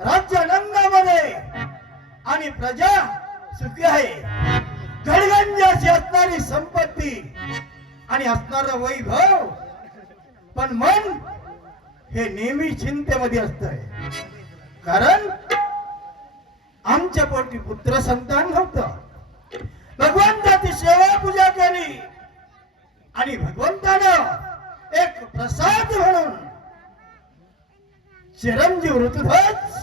राज्य आनंदामध्ये आणि प्रजा सुखी आहे. गडगंजाची असणारी संपत्ती आणि असणारा वैभव, पण मन हे नेहमी चिंतेमध्ये असतंय. कारण आमच्या पोटी पुत्र संतान नव्हतं. भगवंताची सेवा पूजा केली आणि भगवंतानं एक प्रसाद म्हणून चिरंजीव ऋतुध्वज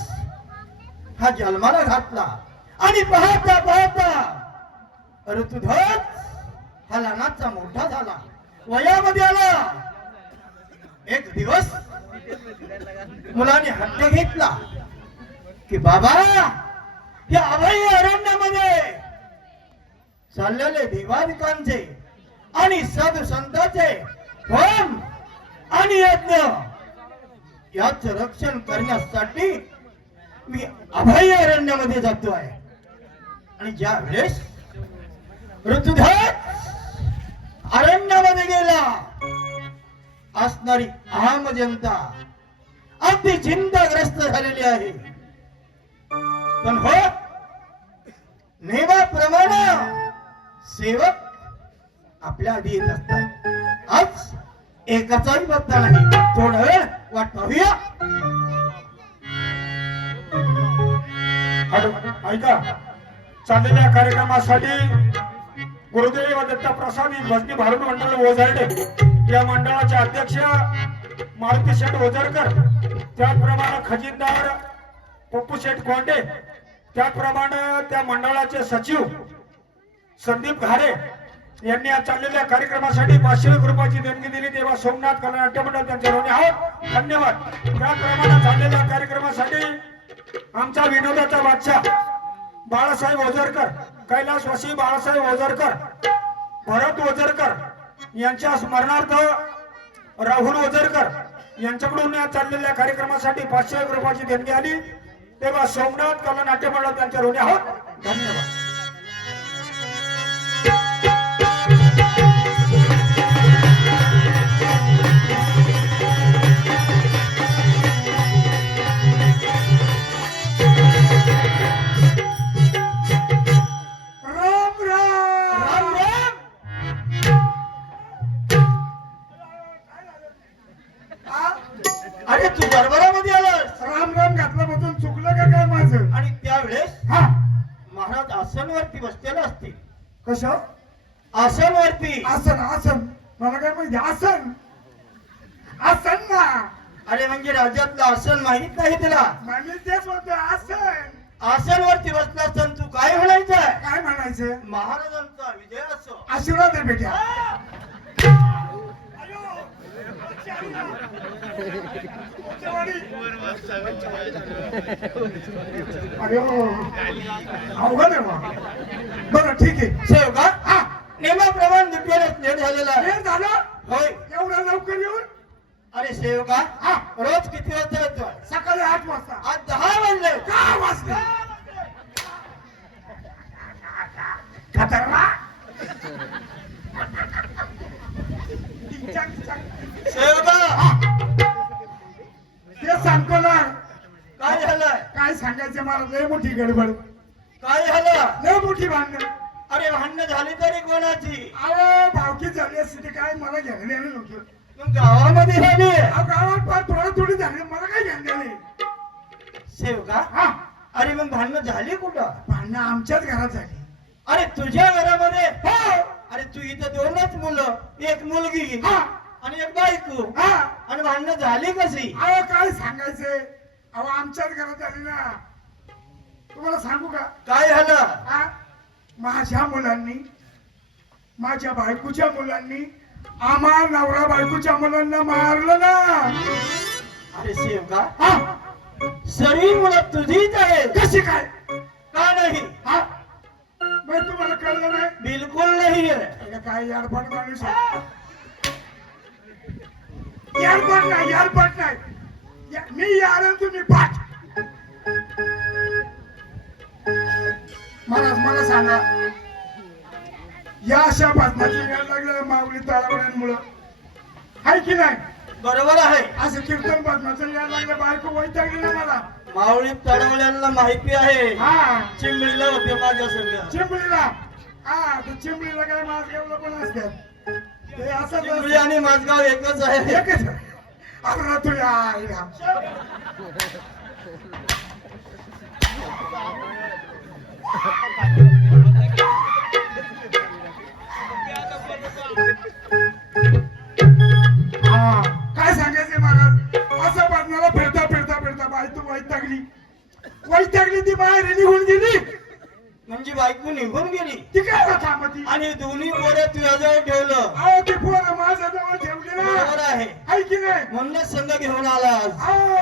हा जन्माला घातला. आणि पाहता पाहता ऋतुध्वज हा लहानाचा मोठा झाला, वयामध्ये आला. एक दिवस मुलाने हट्ट घेतला की बाबा, या अभय अरण्यामध्ये चाललेले देवादिकांचे आणि साधू संतांचे होम आणि यज्ञ याच रक्षण करण्यासाठी मी अभय अरण्यामध्ये जातो आहे. आणि ज्या वेळेस ऋतुध्वज अरण्यामध्ये गेला, असणारी आम जनता अगदी चिंताग्रस्त झालेली आहे. पण हो, नेमाप्रमाणे सेवक आपल्या आधी येत असतात. आज एकाचाही पत्ता नाही. थोडा वेळ वाट पाहूया. ऐका, चाललेल्या कार्यक्रमासाठी गुरुदेव दत्ता प्रसाद भजनी भारत मंडळ ओझरडे या मंडळाचे अध्यक्ष मारुती शेठ ओझरकर, त्याचप्रमाणे खजिनदार पप्पू शेठ कोंडे, त्याचप्रमाणे त्या मंडळाचे सचिव संदीप घारे यांनी आज चाललेल्या कार्यक्रमासाठी 500 रुपयाची देणगी दिली. तेव्हा सोमनाथ कला नाट्य मंडळ त्यांच्या ऋणी आहोत, धन्यवाद. त्याचप्रमाणे चाललेल्या कार्यक्रमासाठी आमचा विनोदाचा बादशाह बाळासाहेब ओझरकर, कैलासवासी बाळासाहेब ओझरकर, भरत ओझरकर यांच्या स्मरणार्थ राहुल ओझरकर यांच्याकडून या चाललेल्या कार्यक्रमासाठी 500 रुपयाची देणगी आली. तेव्हा सोमनाथ कला नाट्य मंडळ त्यांच्या ऋणी आहोत, धन्यवाद. अरे तू दरबारामध्ये आलास. राम राम घातल्यापासून चुकलं का काय माझं? आणि त्यावेळेस हा, महाराज आसनवरती बसलेला असतील. कसं आसनवरती. आसन? आसन मला काय माहिती? आसन आसन ना. अरे म्हणजे राज्यातलं आसन माहित नाही तुला? मी तेच म्हणतो, आसन. आसनवरती बसला असताना तू काय म्हणायचं? काय म्हणायचं? महाराजांचा विजय असो. आशीर्वाद आहे बेटा. अरे अवघड आहे मग. बरं ठीक आहे. सेवका, हा नेमाप्रमाणे दुट्याला लेट झालेला आहे. हे झालं होय. एवढ्या लवकर येऊन? अरे सेवका, हा, रोज किती वाजता येतोय? सकाळी 8 वाजता. आज 10 वाजले. 10 वाजता खतरनाक. सेवका, ते सांगतो ना. काय झालंय? काय सांगायचं मला? लय मोठी गडबड, काय झालं? लय मोठी भांडण. अरे भांडणं झाली तरी कोणाची? अहो भावकी झाली असती ते काय मला घ्यायला देणं नव्हतं. मग गावामध्ये झाली. अहो गावात फार थोडं थोडी झाली, मला काय घ्यायला नाही. सेवका, हा, अरे मग भांडणं झाली कुठं? भांडणं आमच्याच घरात झाली. अरे तुझ्या घरामध्ये? हो. अरे तू इथं 2च मुलं, एक मुलगी हा, आणि एक बायको, हा. आणि भांडणं झाली कशी? अहो काय सांगायचंय? अहो आमच्याच घरात झाली ना. तुम्हाला सांगू का? काय झालं? हा? माझ्या मुलांनी, माझ्या बायकोच्या मुलांनी आम्हा नवरा बायकोच्या मुलांना मारलं ना. अरे सेवका, हा, सर्व मुलं तुझीच आहे. कशी काय? का नाही? हा, मग तुम्हाला कळलं नाही? बिलकुल नाही आहे. अरे काय यारपट माणूस आहे. यारपट नाही, यारपट नाही. मी यार आणि तुम्ही पाठ. मला सांगा, या अशा भाषणाची यायला लागल्या माऊली तळावड्यांमुळं आहे की नाही? बरोबर आहे. असं कीर्तन बदनाचं यायला लागलं बायको वैतागली ना मला. माऊली तडवल्यांना माहिती आहे. हा चिमणीला होते माझ्या संग. चिंबळीला. हा ते चिंबळीला काय माझगावला पण असतात ते असं चिमणी आणि माझगाव एकच आहे. एकच. अरे तुझ्या आईला. हा काय सांगायचे महाराज असं बदनाला फिरता फिरता फिरता बाई तू वैतागली. वैतागली ती बाहेर निघून गेली. म्हणजे बायको निघून गेली ती काय थांबती. आणि दोन्ही पोरं तुझ्याजवळ ठेवलं. अहो ती पोरं माझ्याजवळ ठेवली बरोबर ना. आहे. आहे की नाही. म्हणूनच संघ घेऊन आला आज. अहो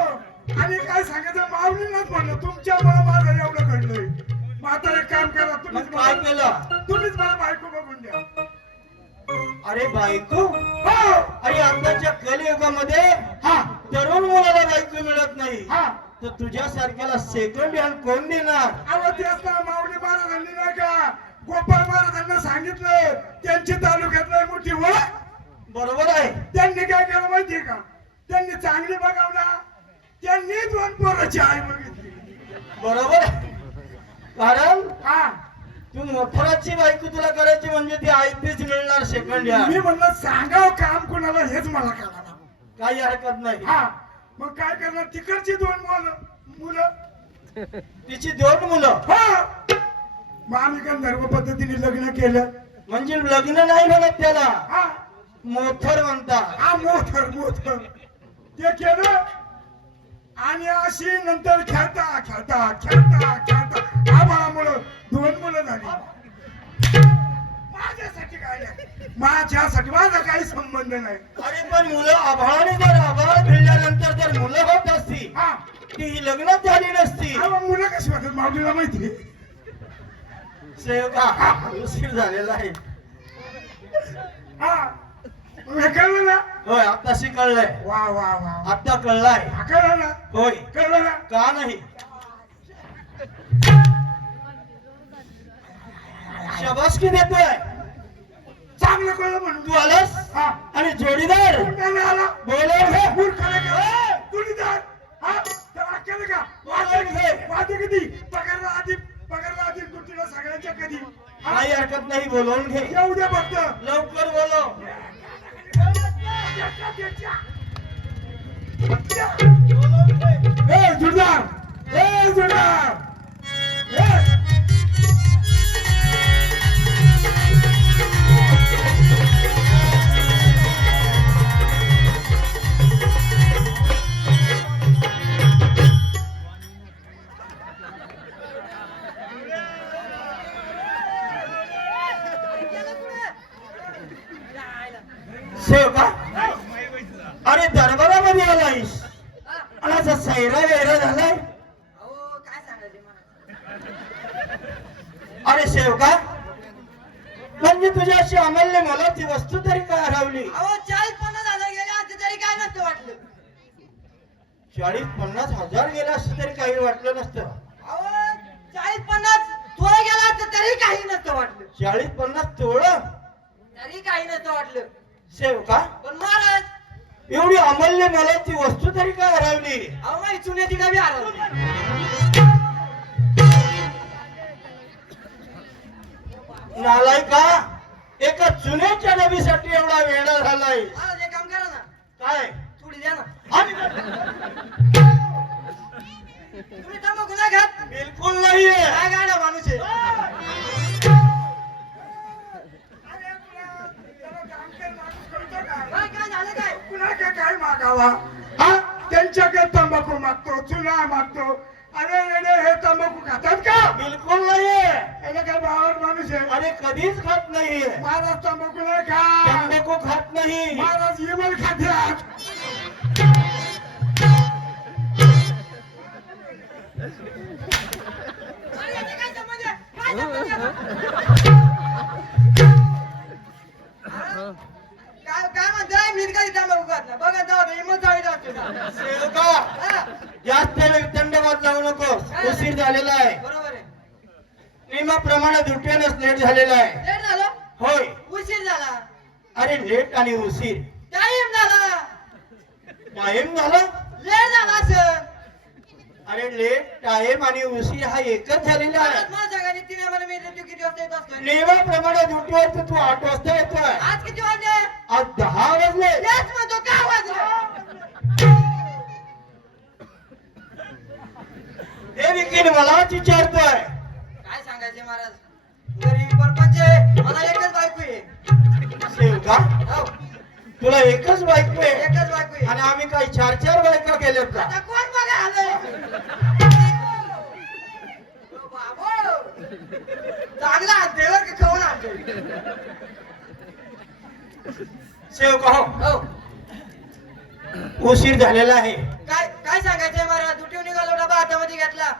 आणि काय सांगायचं माऊलींनाच म्हणलं तुमच्यामुळे माझं एवढं घडलंय. मग आता एक काम करा मग तुम्हीच काय मला केलं? तुम्हीच मला बायको बघून द्या. अरे बायको. हो अरे आताच्या कलियुगामध्ये हा तरुण मुलाला बायको मिळत नाही. हा तर तुझ्यासारख्याला सेकंड हँड कोण देणार? अहो ते असता माऊली महाराजांनी नाही का गोपाळ महाराजांना सांगितलं त्यांची तालुक्यातलं मोठी ओळख. बरोबर आहे. त्यांनी काय केलं माहितीये का त्यांनी चांगली बघावला. त्यांनी 2 पोराची आई बघितली. बरोबर आहे. कारण हा तू मोठराची बायको तुला करायची म्हणजे ती आयतीच मिळणार सेकंड मी हँड. म्हणलं सांगाव काम कुणाला हेच मला कळालं. काही हरकत नाही. हा मग काय करणार तिकडची 2 मुलं. तिची 2 मुलं. हो मग आम्ही गंधर्व पद्धतीने लग्न केलं. म्हणजे लग्न नाही म्हणत त्याला, हा मोथर म्हणतात. हा मोथर मोथर ते केलं. आणि अशी नंतर खेळता खेळता खेळता खेळता आम्हामुळं 2 मुलं झाली. माझ्यासाठी काय नाही. माझ्यासाठी माझा काही संबंध नाही. अरे पण मुलं आभाळाने जर आभाळ भिडल्यानंतर जर मुलं होत असती हा ती लग्नात झाली नसती. मग मुलं कशी वाटत माऊलीला माहिती. सेवका उशीर झालेला आहे. हा मग हे कळलं ना. होय आताशी कळलंय. वा वा वा आता कळलाय. हा कळलं ना. होय. कळलं ना. का नाही? शाबासकी देतोय. चांगलं कळलं म्हणून तू आलास हा आणि जोडीदार कुठं आला बोलव घे. मूर्खाला का तुडीदार. हा त्याला केलं का वाटे किती पगारला आधी तुटीला सगळ्यांच्या कधी. हा काही हरकत नाही, बोलवून घे. येऊ दे फक्त. लवकर बोलव. ए जुडदार ए जुडदार ए सेवका अरे दरबारामध्ये आलायस आणि असा सैरा वेरा झालाय. अरे सेवका म्हणजे तुझ्या अशी अमूल्य मोलाची वस्तू तरी काय हरवली? 40-50 हजार गेले असते तरी काय नसतं वाटलं. 40-50 हजार गेला असं तरी काही वाटलं नसतं. 40-50 तोळ गेला असतं तरी काही नसतं वाटलं. 40-50 तोळ तरी काही नसतं वाटलं. सेवका पण महाराज एवढी अमूल्य मोलाची वस्तू तरी काय हरवली? अहो माझी चुन्याची डबी हरवली. नालायका एका चुन्याच्या डबीसाठी एवढा वेडा झालाय. महाराज एक काम करा ना काय? थोडी द्या ना. आणि तुम्ही तंबाखू नाही खात. बिलकुल नाहीये. काय गाडा माणूस आहे. काय झालं काय. कुणाला काय मागावा. हा त्यांच्याकडे तंबाखू मागतो चुना मागतो. अरे रेडे हे तंबाखू खातात का. बिलकुल नाहीये. याला काय बावट माणूस आहे. अरे कधीच खात नाहीये. महाराज तंबाखू नाही खा. तंबाखू खात नाही. महाराज इमल खात्यात. अरे याचे काय संबंध आहे? काय संबंध आहे? काय म्हणताय मी कधी तंबाखू खात नाही. बघा जाऊ दे इमल चाळी जाते ना. सेवका जास्त वेळ थंडवाद जाऊ नको. उशीर झालेला आहे. बरोबर आहे. नियमाप्रमाणे ड्युटीनच लेट झालेला आहे. लेट झालं. होय. उशीर झाला. अरे लेट आणि उशीर टाइम झाला. टाइम झाला? लेट झाला असं. अरे लेट टाइम आणि उशीर हा एकच झालेला आहे. माझ्या जगाने तिने मला मी तू किती वाजता येत असतो? नियमाप्रमाणे ड्युटीवर तर तू 8 वाजता येतोय. आज किती वाजले? आज 10 वाजले. तेच म्हणतो काय वाजले? हे देखील मलाच विचारतोय. काय सांगायचे महाराज? गरीब परपंच आहे. मला एकच बायको आहे. सेवका हो, तुला एकच बायको आहे एकच बायको आहे. आणि आम्ही काही 4 बायका केल्यात का? आता कोण बघा आलंय? बाबो, चांगला आणते बरं का, खाऊन आणते. सेवका हो, हो, उशीर झालेला आहे. काय काय सांगायचंय महाराज? दुटीवर निघालो, डबा हातामध्ये घेतला,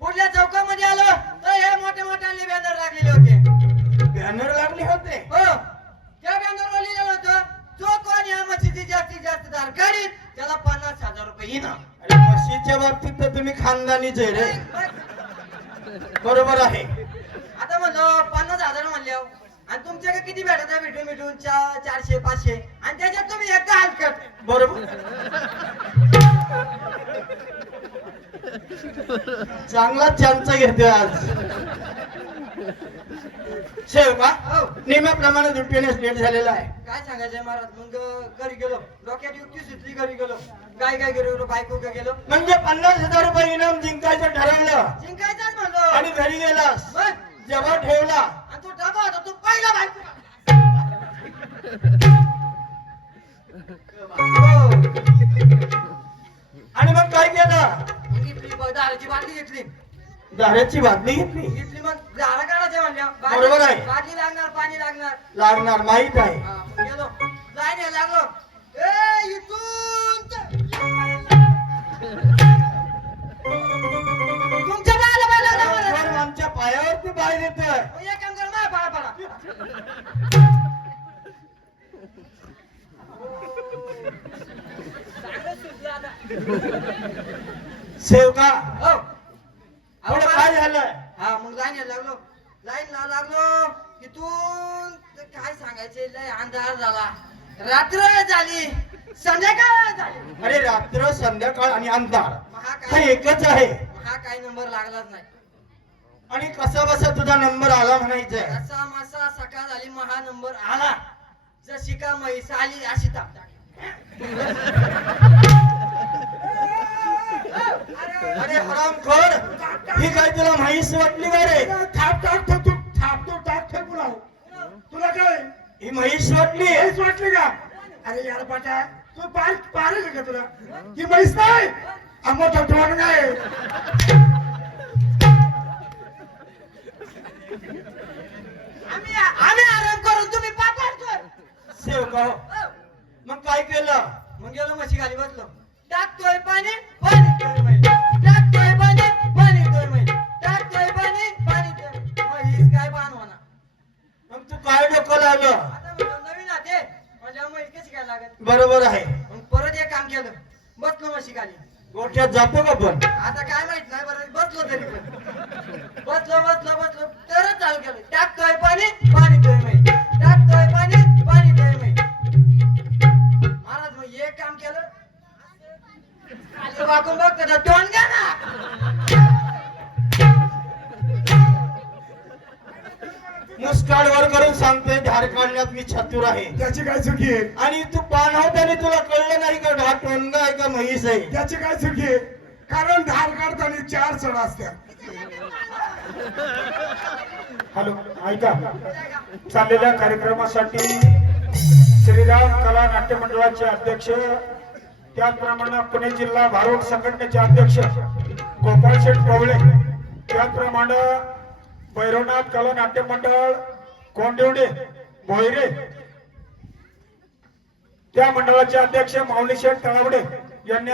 पुढल्या चौकामध्ये आलो तर हे मोठे मोठ्याने बॅनर लागलेले होते. बॅनर लागले होते. हो, त्या बॅनरवर लिहिलेलं होतं, जो कोण या म्हशीची जास्तीत जास्त दार काढील त्याला 50,000 रुपये इनाम. अरे म्हशीच्या बाबतीत तर तुम्ही खानदानीच आहे रे. बरोबर आहे. आता म्हणलं 50,000 म्हणल्यावर आणि तुमच्याकडे किती भेटत आहे? भेटून 400 500 आणि त्याच्यात तुम्ही एकदा हलकट. बरोबर. चांगला चान्स घेतोय आज. सेवका हो, नियमाप्रमाणे ड्युटीने लेट झालेला आहे. काय सांगायचंय महाराज? मग घरी गेलो, डोक्यात युक्ती सुचली, घरी गेलो. काय गेलो, बायको का गेलो, म्हणजे 50,000 रुपये इनाम जिंकायचं ठरवलं जिंकायचाच म्हणलो. आणि घरी गेलास, मग जमा ठेवला. आणि तो डबा होता तो पहिला बायको. हो, आणि मग काय केलं? घेतली दाराची बाटली घेतली, दाराची बातमी घेतली. मग झाडा काढायचे म्हणल्या. बरोबर आहे. बाटली लागणार, पाणी लागणार. लागणार माहित आहे. हा, मग गेलो, जायला लागलो. ए इथून तुमच्या बाळाला बाय लागला मला. पण आमच्या पायावरती पाय देतोय. मग एक काम कर, माझ्या पाया पडा. सेवका हो, पुढे काय झालं? हा, मग लाईन लागलो, लाईन लागलो. तिथून काय सांगायचे, लय अंधार झाला, रात्र झाली, संध्याकाळ झाली. अरे रात्र संध्याकाळ आणि अंधार मग हा हा काय, एकच आहे. हा काही नंबर लागलाच नाही. आणि कसा बसा तुझा नंबर आला म्हणायचंय. असा मासा सकाळ झाली, महा नंबर आला. जशी का म्हैस आली अशी ताप अरे हरामखोर, ही काय तुला म्हैस वाटली का रे? थाप टाकतो तू, थापतो टाकतो पुन्हा. तुला काय ही म्हैस वाटली? म्हैस वाटली का? अरे यार पाटा, तू पारेल का तुला? ही म्हैस नाही, आम्हाला ठेवणं काय. आम्ही आराम करून तुम्ही पापाडतोय. सेवका हो, मग काय केलं? मग गेलो म्हशी खाली बसलो, टाकतोय पाणी पाणी मैल, टाकतोय पाणी पाणी मैल, टाकतोय पाणी पाणी. म्हैस काय पान होणार. मग तू काय डोकं लावलं? आता म्हणलं नवीन आहे म्हणजे म्हैस कशी काय लागत. बरोबर आहे. मग परत एक काम केलं, बसलो म्हशी खाली. गोठ्यात जातो का पण? आता काय माहित नाही, बरं बसलो तरी पण बसलो तरच चालू केलं, टाकतोय पाणी पाणी मैल, टाकतोय पाणी पाणी मैल. महाराज मग एक काम केलं, खाली वाकून बघतो तोंड घ्या ना. मुस्काड वर करून सांगतोय धार काढण्यात मी चतुर आहे. त्याची काय चुकी आहे? आणि तू पाणवताना तुला कळलं नाही का हा टोनगा आहे का म्हैस आहे? त्याची काय चुकी आहे? कारण धार काढताना 4 चढ असत्या. हॅलो, ऐका, चाललेल्या कार्यक्रमासाठी श्रीराम कला नाट्य मंडळाचे अध्यक्ष, त्याचप्रमाणे पुणे जिल्हा भारूड संघटनेचे अध्यक्ष गोपाळ शेठ पवळे, त्याचप्रमाणे भैरवनाथ कला नाट्य मंडळ कोंडिवडे भोईरे, त्या मंडळाचे अध्यक्ष माऊली शेठ तळवडे यांनी